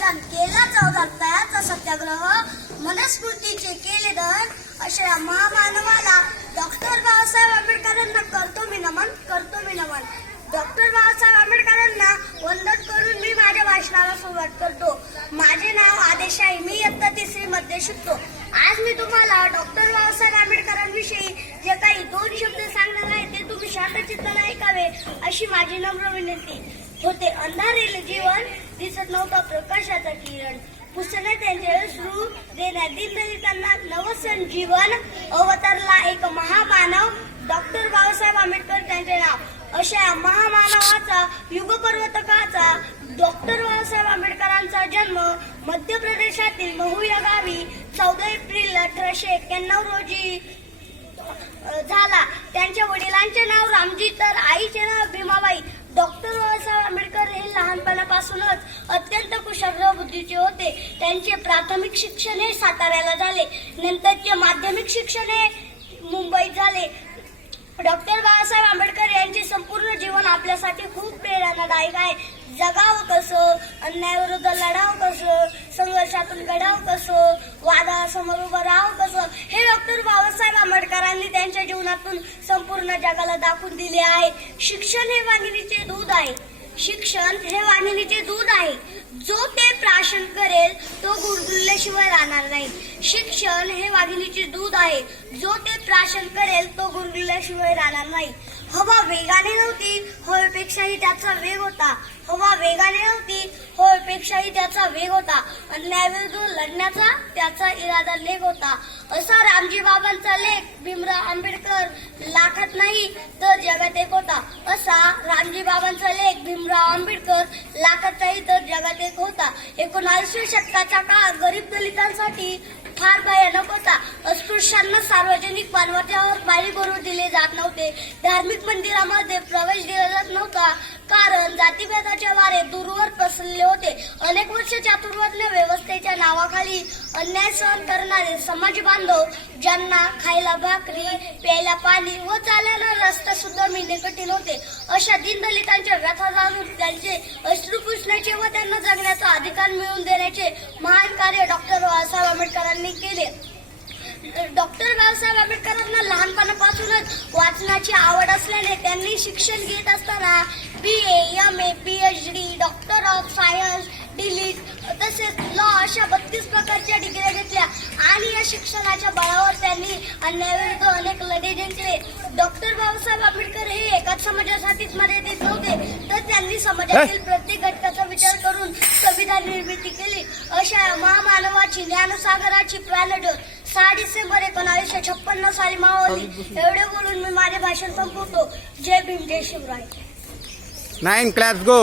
बलिदान केला चौदा तयाचा सत्याग्रह मनस्मृतीचे केले दहन अशा या महामानवाला डॉक्टर बाबासाहेब आंबेडकरांना करतो मी नमन करतो मी नमन. डॉक्टर बाबासाहेब आंबेडकरांना वंदन करून मी माझ्या भाषणाला सुरुवात करतो. माझे नाव आदेश आहे मी इयत्ता तिसरी मध्ये शिकतो. आज मी तुम्हाला डॉक्टर बाबासाहेब आंबेडकरांविषयी जे काही दोन शब्द सांगणार आहे ते तुम्ही शांतचित्ताने ऐकावे अशी माझी नम्र विनंती. होते. अंधारेल जीवन दिसत नव्हता. प्रकाशाचा किरण पुसने त्यांचे अश्रू देण्यात दिनदलितांना नवसंजीवन अवतरला. एक महामानव डॉक्टर बाबासाहेब आंबेडकर त्यांचे नाव अशा या महामानवाचा युगपर्वतकाचा डॉक्टर बाबासाहेब आंबेडकरांचा जन्म मध्य प्रदेशातील महू या गावी चौदा एप्रिल अठराशे एक्क्याण्णव रोजी झाला. त्यांच्या वडिलांचे नाव रामजी तर आईचे नाव भीमाबाई डॉक्टर बाबासाहेब आंबेडकर हे लहानपणापासूनच अत्यंत कुशाग्र होते त्यांचे प्राथमिक शिक्षण हे साताऱ्याला झाले. नंतरचे माध्यमिक शिक्षण हे मुंबईत झाले. डॉक्टर बाबासाहेब आंबेडकर यांचे संपूर्ण जीवन आपल्यासाठी खूप प्रेरणादायक आहे. जगावं कसं अन्यायाविरुद्ध लढावं कसं संघर्षातून घडावं कसं वादासमोर उभं राहावं कसं हे डॉक्टर बाबासाहेब आंबेडकरांनी त्यांच्या जीवनातून संपूर्ण जगाला दाखवून दिले आहे. शिक्षण हे वाघिणीचे दूध आहे. शिक्षण हे वाघिणीचे दूध आहे. जो ते प्राशन करेल तो गुरगुरल्याशिवाय राहणार नाही. शिक्षण हे वाघिणीचे दूध आहे. जो ते प्राशन करेल तो गुरगुरल्याशिवाय राहणार नाही. हवा वेगाने नव्हती हवेपेक्षाही त्याचा वेग होता. हवा वेगाने नव्हती होयपेक्षाही त्याचा वेग होता. अन्यायाविरुद्ध लढण्याचा त्याचा इरादा लेख होता. असा रामजी बाबांचा लेख भीमराव आंबेडकर लाखात नाही तर जगात एक होता. असा रामजी बाबांचा लेख भीमराव आंबेडकर लाखात नाही तर जगात एक होता. एकोणावीसव्या शतकाचा काळ गरीब दलितांसाठी फार भयानक होता. अस्पृश्यांना सार्वजनिक मालमत्तेवर पाणी भरून दिले जात नव्हते. धार्मिक मंदिरामध्ये प्रवेश दिला जात नव्हता. कारण जातीभेदाच्या वारे दूरवर पसरले होते. अनेक वर्ष चातुर्वर्ण्य व्यवस्थेच्या नावाखाली अन्याय सहन करणारे समाज बांधव ज्यांना खायला भाकरी प्यायला पाणी व चालायला रस्ता सुद्धा मिळणे कठीण होते अशा दीनदलितांच्या व्यथा जगण्याचा अधिकार मिळवून देण्याचे महान कार्य डॉक्टर बाबासाहेब आंबेडकरांनी केले. डॉक्टर बाबासाहेब आंबेडकरांना लहानपणापासूनच वाचनाची आवड असल्याने त्यांनी शिक्षण घेत असताना B A M A P H D doctor of science DLitt तसेच लॉ अशा बत्तीस प्रकारच्या डिग्र्या घेतल्या आणि या शिक्षणाच्या बळावर त्यांनी अन्यायाविरुद्ध अनेक लढे जिंकले. डॉक्टर बाबासाहेब आंबेडकर हे एकाच समाजासाठीच मर्यादित नव्हते तर त्यांनी समाजातील प्रत्येक विचार करून संविधान निर्मिती केली. अशा महामानवाची ज्ञानसागराची प्राणज्योत सहा डिसेंबर एकोणावीसशे छप्पन्न साली मावली एवढे बोलून मी माझे भाषण संपवतो. जय भीम जय शिवराय. Nine claps go